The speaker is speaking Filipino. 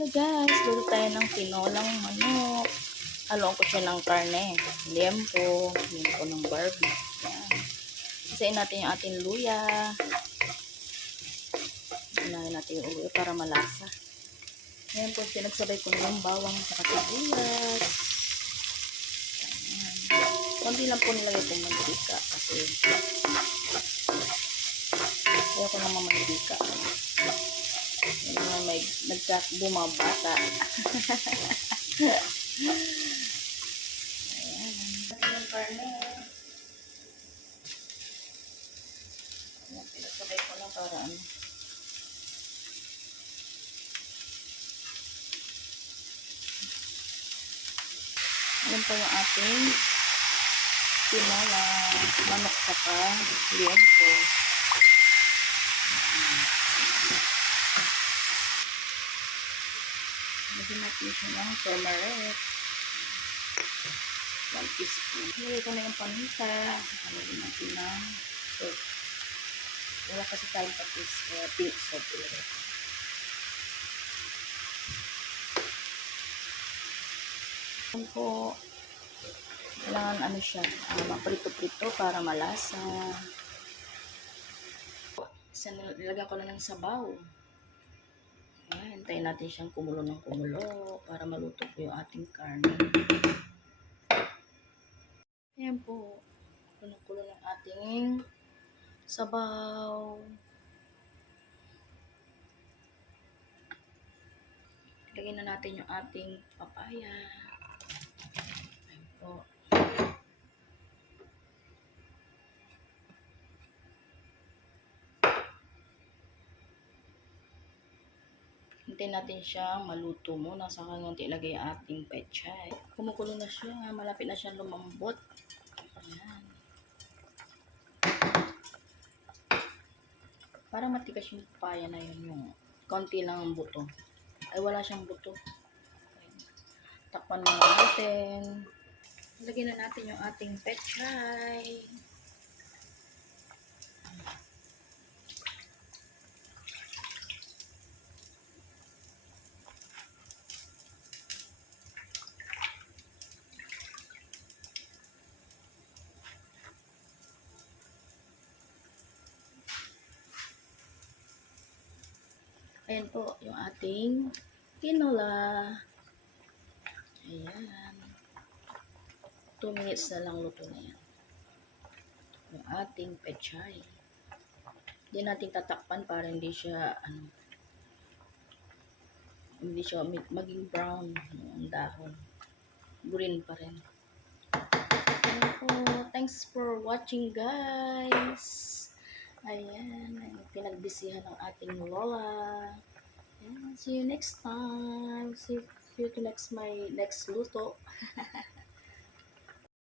Hello guys, luto tayo ng tinolang manok. Haluan ko siya ng karne, liempo ng barbie. Yan. Isayin natin yung ating luya. Inahin natin yung luya para malasa. Ngayon po, pinagsabay ko na yung bawang sa sibuyas. Ayan. Konti lang po nilagay kong mantika kasi ayaw ko naman mantika. Yung mga may bumabata. Ayan. Yung karne. Ayan, pinagsabay ko lang para ano. Ayan po yung ating tinola manok saka liempo. Lagyan natin siya ng turmeric. 1 teaspoon. Lagyan ko na yung paminta. Lagyan natin ng salt. Wala kasi tayong patis. Kaya pink salt ilagay. Ayan po. Kailangan ano siya. Maprito-prito para malasa. Ilagyan ko na ng sabaw. Ayan, hintayin natin siyang kumulo ng kumulo para maluto po yung ating karne. Ayan po. Kulo ng ating sabaw. Lagyan na natin yung ating papaya. Ayan po. Hintayin natin siyang maluto muna. Saka ngunti ilagay yung ating pechay. Kumukulo na siya. Malapit na siyang lumambot. Ayan. Para matigas yung papaya na yun. Yung konti lang ang buto. Ay wala siyang buto. Ayan. Takpan muna natin. Lagyan na natin yung ating pechay. Ayan po yung ating tinola. Ayan. 2 minutes na lang luto na yan. Yung ating pechay. Hindi natin tatakpan para hindi siya maging brown yung dahon. Green pa rin. Ayan po. Thanks for watching guys. Ayan, pinagbisihan ng ating lola. Ayan, see you next time. See you to my next luto.